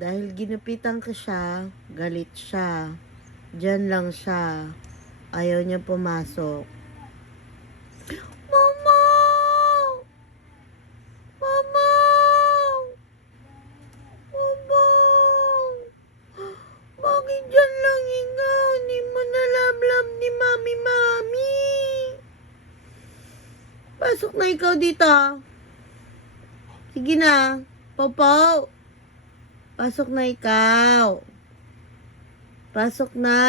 Dahil ginupitan ko siya, galit siya. Diyan lang siya. Ayaw niya pumasok. Mama! Mama! Mama! Bakit dyan lang ikaw? Hindi mo nalablab ni Mami. Pasok na ikaw dito. Sige na. Popo. Pasok na ikaw. Pasok na.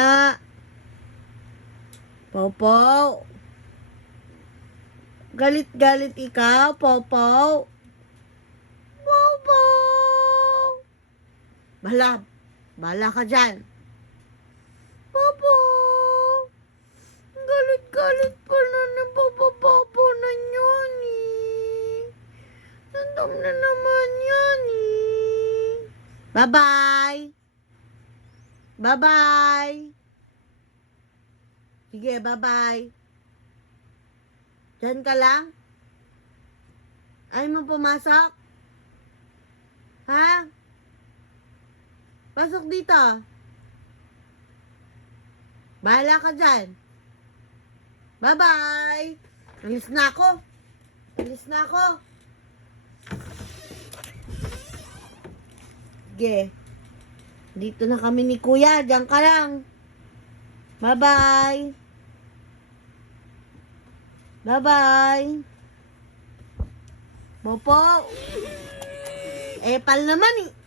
Popo. Galit-galit ikaw, Popo. Popo. Bahala ka dyan. Popo. Galit-galit pala na Popo na yun eh. Nandang na naman yan eh. Bye-bye. Bye-bye. Sige, bye-bye. Diyan ka lang? Ayaw mo pumasok? Ha? Pasok dito. Bahala ka dyan. Bye-bye. Alis na ako. Sige. Dito na kami ni Kuya. Diyan ka lang. Bye-bye. Bye-bye. Popo. Epal naman eh.